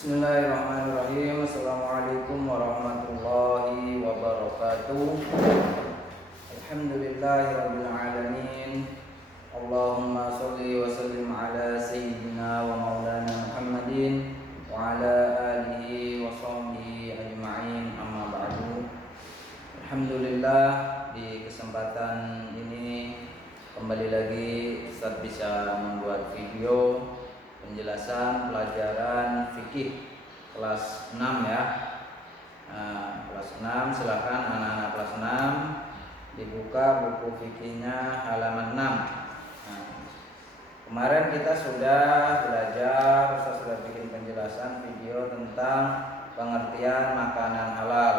Bismillahirrahmanirrahim. Assalamualaikum warahmatullahi wabarakatuh. Alhamdulillahirabbil alamin. Allahumma shalli wa sallim ala sayyidina wa maulana Muhammadin wa ala alihi wa sahbihi ajma'in. Amma ba'du. Alhamdulillah, di kesempatan ini kembali lagi Ustaz bisa membuat video penjelasan pelajaran fikih kelas 6 ya. Kelas 6, silakan anak-anak kelas 6 dibuka buku fikihnya halaman 6. Kemarin kita sudah belajar, saya sudah bikin penjelasan video tentang pengertian makanan halal.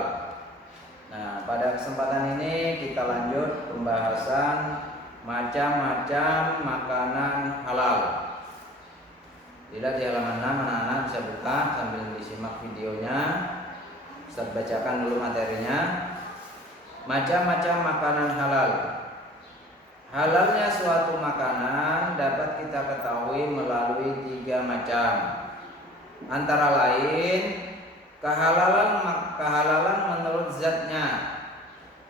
Nah, pada kesempatan ini kita lanjut pembahasan macam-macam makanan halal. Bila di halaman 6 anak-anak bisa buka sambil disimak videonya. Ustaz bacakan dulu materinya. Macam-macam makanan halal. Halalnya suatu makanan dapat kita ketahui melalui 3 macam. Antara lain kehalalan menurut zatnya.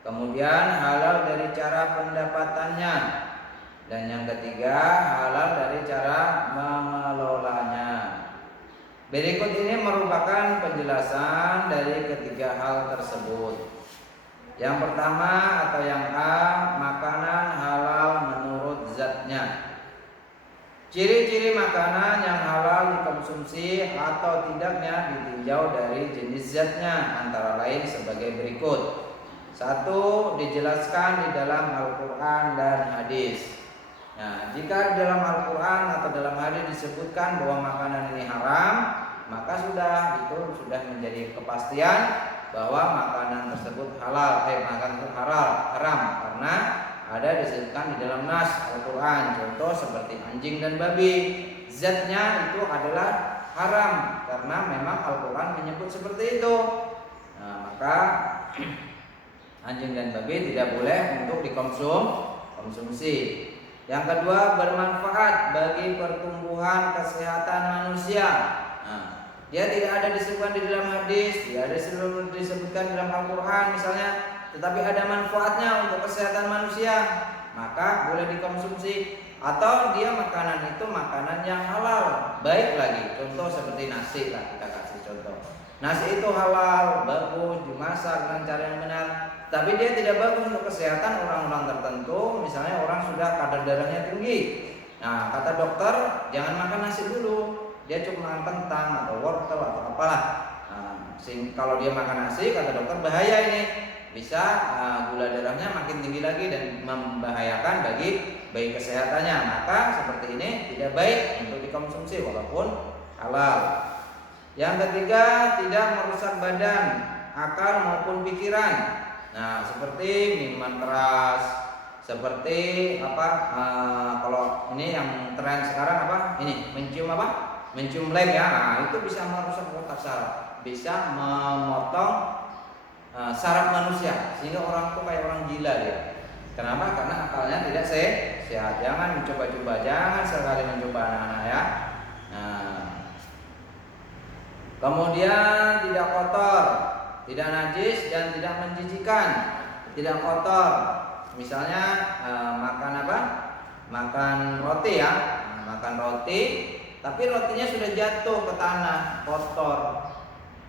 Kemudian halal dari cara pendapatannya. Dan yang ketiga, halal dari cara mengelolanya. Berikut ini merupakan penjelasan dari ketiga hal tersebut. Yang pertama atau yang A, makanan halal menurut zatnya. Ciri-ciri makanan yang halal dikonsumsi atau tidaknya ditinjau dari jenis zatnya, antara lain sebagai berikut. 1. Dijelaskan di dalam Al-Quran dan hadis. Nah, jika di dalam Al-Quran atau dalam hadis disebutkan bahwa makanan ini haram, maka itu sudah menjadi kepastian bahwa makanan tersebut makanan itu haram karena ada disebutkan di dalam nas Al-Quran. Contoh seperti anjing dan babi, zatnya itu adalah haram karena memang Al-Quran menyebut seperti itu. Nah, maka anjing dan babi tidak boleh untuk dikonsumsi. Yang kedua, bermanfaat bagi pertumbuhan kesehatan manusia. Nah, dia tidak ada disebutkan di dalam hadis, tidak ada disebutkan di dalam Al-Quran misalnya, tetapi ada manfaatnya untuk kesehatan manusia, maka boleh dikonsumsi. Atau dia makanan itu makanan yang halal, baik lagi. Contoh seperti nasi lah, kita kasih contoh. Nasi itu halal, bagus, dimasak dengan cara yang benar, tapi dia tidak bagus untuk kesehatan orang-orang tertentu. Misalnya orang sudah kadar darahnya tinggi. Nah, kata dokter jangan makan nasi dulu, dia cukup makan kentang atau wortel atau apalah. Nah, kalau dia makan nasi, kata dokter bahaya ini, bisa gula darahnya makin tinggi lagi dan membahayakan bagi kesehatannya. Maka seperti ini tidak baik untuk dikonsumsi walaupun halal. Yang ketiga, tidak merusak badan, akal maupun pikiran. Nah, seperti minuman keras, seperti kalau ini yang tren sekarang mencium lem ya. Nah, itu bisa merusak otak saraf, bisa memotong saraf manusia sehingga orang itu kayak orang gila dia. Kenapa? Karena akalnya tidak sehat. Jangan mencoba-coba, jangan sekali mencoba anak-anak ya. Nah, kemudian tidak kotor, tidak najis dan tidak menjijikan. Tidak kotor. Misalnya makan Makan roti ya. Makan roti, tapi rotinya sudah jatuh ke tanah, kotor,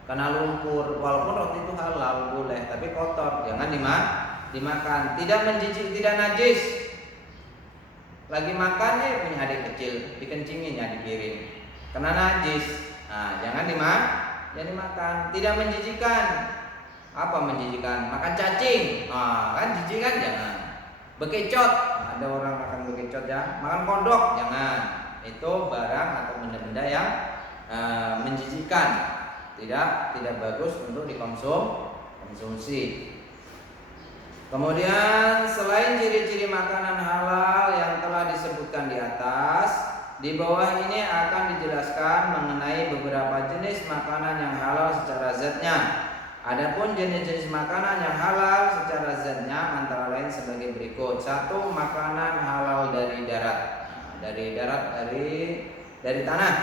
kena lumpur. Walaupun roti itu halal boleh, tapi kotor, jangan dimakan. Tidak menjijik, tidak najis. Lagi makan punya adik kecil, dikencinginnya dipiring, kena najis. Nah, jangan dimakan. Tidak menjijikan. Apa menjijikan? Makan cacing. Nah, kan jijik kan, jangan. Bekecot. Ada orang makan bekecot ya. Makan kodok, jangan. Itu barang atau benda-benda yang menjijikan. Tidak bagus untuk dikonsumsi. Kemudian selain ciri-ciri makanan halal yang telah disebutkan di atas, di bawah ini akan dijelaskan mengenai beberapa jenis makanan yang halal secara zatnya. Adapun jenis-jenis makanan yang halal secara zatnya antara lain sebagai berikut. 1. Makanan halal dari darat. Dari tanah.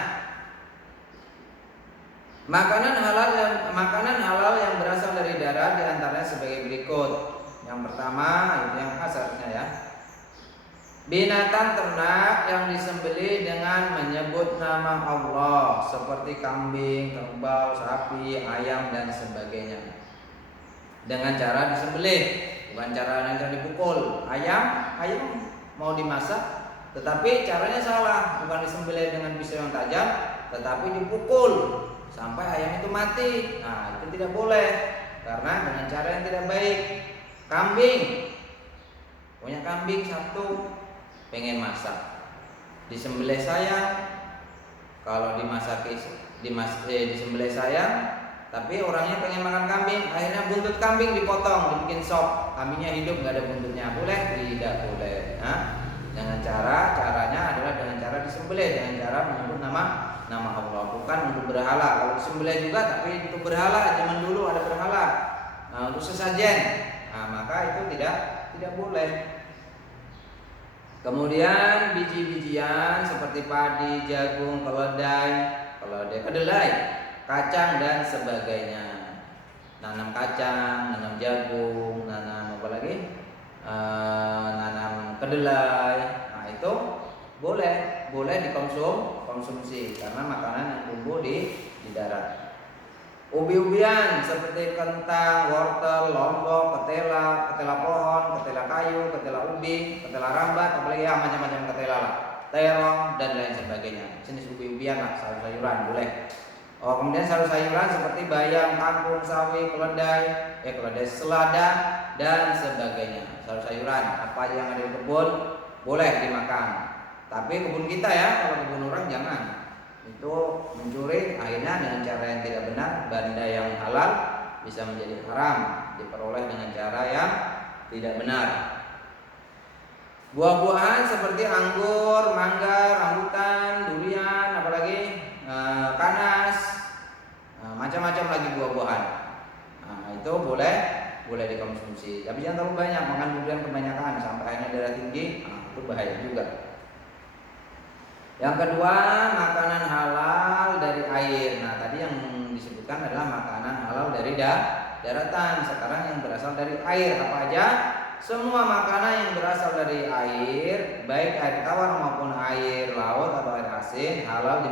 Makanan halal yang berasal dari darah diantaranya sebagai berikut. Yang pertama, itu yang seharusnya ya. Binatang ternak yang disembelih dengan menyebut nama Allah, seperti kambing, kerbau, sapi, ayam dan sebagainya. Dengan cara disembelih, bukan cara yang dipukul. Ayam mau dimasak, tetapi caranya salah, bukan disembelih dengan pisau yang tajam, tetapi dipukul sampai ayam itu mati. Nah, itu tidak boleh karena dengan cara yang tidak baik. Kambing, punya kambing satu, pengen masak, disembelih sayang. Kalau disembelih sayang, tapi orangnya pengen makan kambing, akhirnya buntut kambing dipotong, dibikin sop. Kambingnya hidup, nggak ada buntutnya, boleh? Tidak boleh. Nah, dengan caranya adalah dengan cara disembelih, dengan cara menyebut nama Allah, bukan untuk berhala. Kalau disembelih juga tapi untuk berhala, zaman dulu ada berhala. Nah, untuk sesajen, nah maka itu tidak boleh. Kemudian biji-bijian seperti padi, jagung, kedelai, kacang dan sebagainya. Nanam kacang, nanam jagung, nanam apa lagi? Nanam kedelai. Nah, itu boleh dikonsumsi karena makanan yang tumbuh di darat. Ubi-ubian seperti kentang, wortel, lombok, ketela pohon, ketela kayu, ketela ubi, ketela rambat, apalagi ya macam-macam ketela lah, terong dan lain sebagainya. Jenis ubi-ubian lah, sayur-sayuran boleh. Kemudian sayur-sayuran seperti bayam, kangkung, sawi, keledai selada dan sebagainya. Sayur-sayuran apa aja yang ada di kebun boleh dimakan. Tapi kebun kita ya, kalau kebun orang jangan. Itu mencuri, akhirnya dengan cara yang tidak benar, benda yang halal bisa menjadi haram, diperoleh dengan cara yang tidak benar. Buah-buahan seperti anggur, mangga, rambutan, durian, apalagi kanas, macam-macam lagi buah-buahan. Nah, itu boleh dikonsumsi. Tapi jangan terlalu banyak, makan durian kebanyakan sampai akhirnya darah tinggi, itu bahaya juga. Yang kedua, makanan halal dari air. Nah, tadi yang disebutkan adalah makanan halal dari daratan. Sekarang yang berasal dari air apa aja? Semua makanan yang berasal dari air, baik air tawar maupun air laut atau air asin, halal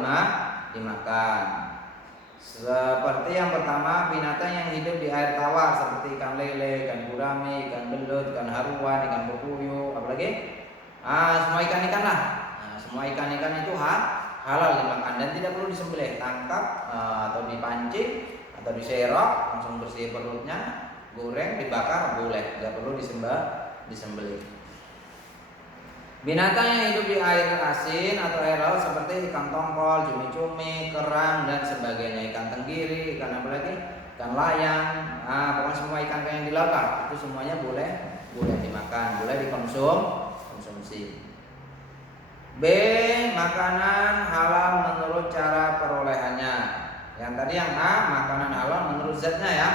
dimakan. Seperti yang pertama, binatang yang hidup di air tawar seperti ikan lele, ikan gurame, ikan belut, ikan haruan, ikan pepuyuh, apalagi? Semua ikan-ikan lah. Semua ikan-ikan itu halal dimakan dan tidak perlu disembelih, tangkap atau dipancing atau diserok, langsung bersih perutnya, goreng, dibakar boleh, tidak perlu disembelih. Binatang yang hidup di air asin atau air laut seperti ikan tongkol, cumi-cumi, kerang dan sebagainya, ikan tenggiri, ikan apa lagi? Ikan layang, pokoknya semua ikan yang di laut itu semuanya boleh dimakan, boleh dikonsumsi. B. Makanan halal menurut cara perolehannya. Yang tadi yang A, makanan halal menurut zatnya ya.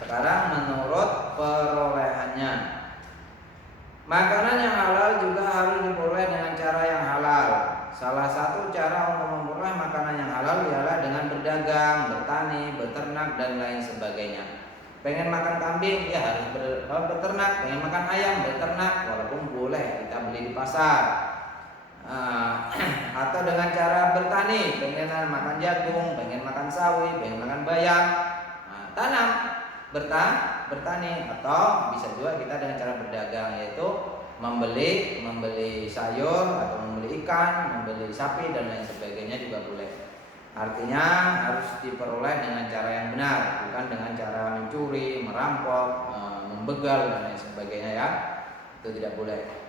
Sekarang menurut perolehannya. Makanan yang halal juga harus diperoleh dengan cara yang halal. Salah satu cara untuk memperoleh makanan yang halal ialah dengan berdagang, bertani, beternak dan lain sebagainya. Pengen makan kambing ya harus beternak, pengen makan ayam beternak, walaupun boleh kita beli di pasar. Atau dengan cara bertani, pengen makan jagung, pengen makan sawi, pengen makan bayam, tanam, bertani. Atau bisa juga kita dengan cara berdagang, yaitu membeli sayur atau membeli ikan, membeli sapi dan lain sebagainya juga boleh. Artinya harus diperoleh dengan cara yang benar, bukan dengan cara mencuri, merampok, membegal dan lain sebagainya ya. Itu tidak boleh.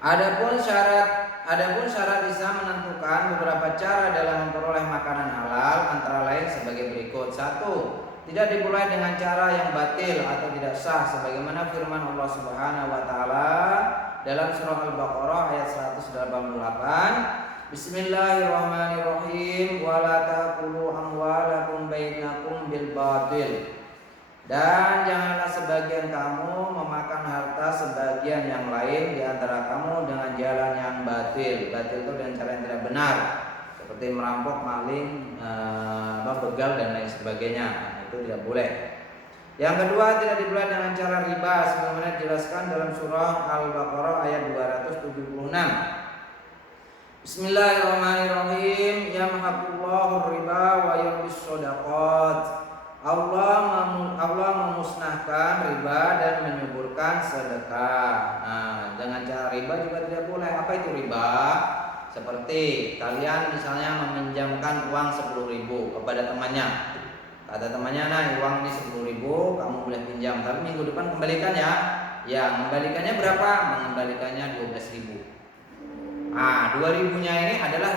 Adapun syarat Islam menentukan beberapa cara dalam memperoleh makanan halal, antara lain sebagai berikut. 1. Tidak diperoleh dengan cara yang batil atau tidak sah, sebagaimana firman Allah Subhanahu wa taala dalam surah Al-Baqarah ayat 188. Bismillahirrahmanirrahim. Wala taqulu amwalakum bainakum bil batil. Dan janganlah sebagian kamu memakan harta sebagian yang lain di antara kamu dengan jalan yang batil. Batil itu dengan cara yang tidak benar. seperti merampok, maling, begal dan lain sebagainya. Itu tidak boleh. Yang kedua, tidak dibuat dengan cara riba sebagaimana dijelaskan dalam surah Al-Baqarah ayat 276. Bismillahirrahmanirrahim. Yamhaqullahu riba wa yurbis shadaqat. Allah memusnahkan riba dan menyuburkan sedekah. Nah, dengan cara riba juga tidak boleh. Apa itu riba? Seperti kalian misalnya meminjamkan uang 10.000 kepada temannya. Kata temannya, nah uang ini 10.000, kamu boleh pinjam, tapi minggu depan kembalikan ya. Ya, mengembalikannya berapa? Mengembalikannya 12.000. Nah, 2.000-nya ini adalah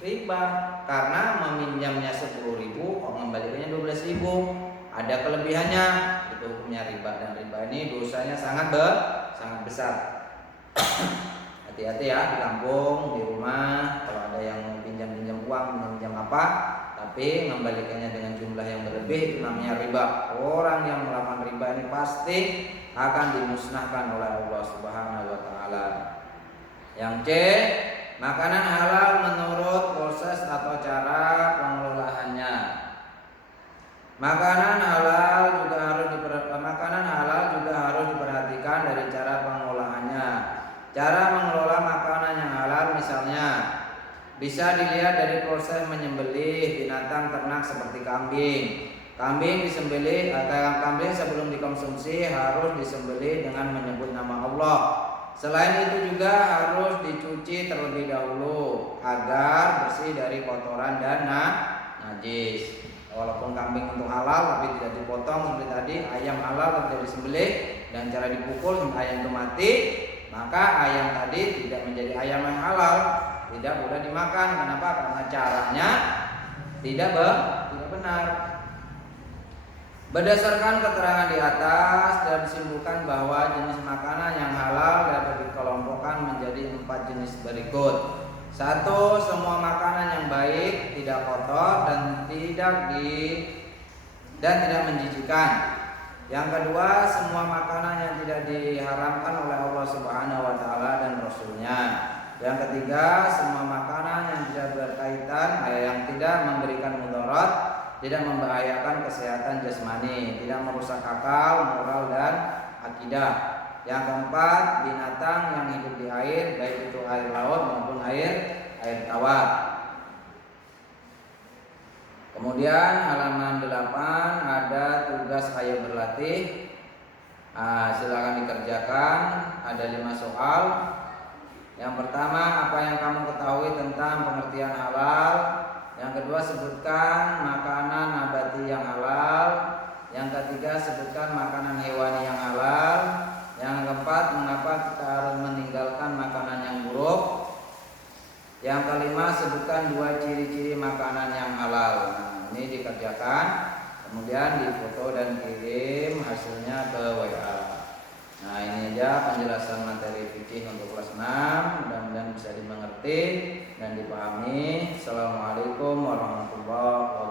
riba karena meminjamnya 10.000, kok mengembalikannya 12.000. Ada kelebihannya, itu hukumnya riba, dan riba ini dosanya sangat besar. Hati-hati ya di kampung, di rumah, kalau ada yang mau pinjam uang, pinjam apa, tapi mengembalikannya dengan jumlah yang berlebih, itu namanya riba. Orang yang melakukan riba ini pasti akan dimusnahkan oleh Allah Subhanahu wa taala. Yang C, makanan halal menurut proses atau cara pengelolaannya. Makanan halal juga harus diperhatikan dari cara pengolahannya. Cara mengelola makanan yang halal misalnya bisa dilihat dari proses menyembelih binatang ternak seperti kambing. Kambing disembelih atau kambing sebelum dikonsumsi harus disembelih dengan menyebut nama Allah. Selain itu juga harus dicuci terlebih dahulu agar bersih dari kotoran dan najis. Walaupun kambing untuk halal tapi tidak dipotong seperti tadi, ayam halal tidak disembelih dan cara dipukul sampai ayam itu mati, maka ayam tadi tidak menjadi ayam yang halal, tidak boleh dimakan. Kenapa? Karena caranya tidak benar. Berdasarkan keterangan di atas dan disimpulkan bahwa jenis makanan yang halal dapat dikelompokkan menjadi 4 jenis berikut. 1. Semua makanan yang baik, tidak kotor dan tidak menjijikan. Yang kedua, semua makanan yang tidak diharamkan oleh Allah Subhanahu wa taala dan Rasul-Nya. Yang ketiga, semua makanan yang tidak berkaitan, yang tidak memberikan mudarat, tidak membahayakan kesehatan jasmani, tidak merusak akal, moral dan akidah. Yang keempat, binatang yang hidup di air, baik itu air laut maupun air tawar. Kemudian halaman 8 ada tugas ayo berlatih. Silakan dikerjakan. Ada 5 soal. Yang pertama, apa yang kamu ketahui tentang pengertian halal? Yang kedua, sebutkan makanan nabati yang halal. Yang ketiga, sebutkan makanan hewani yang halal. Yang keempat, mengapa kita harus meninggalkan makanan yang buruk. Yang kelima, sebutkan 2 ciri-ciri makanan yang halal. Nah, ini dikerjakan, kemudian difoto dan kirim hasilnya ke WA. Nah, ini aja penjelasan materi fikih untuk kelas 6. Mudah-mudahan bisa dimengerti dan dipahami. Assalamualaikum warahmatullahi wabarakatuh.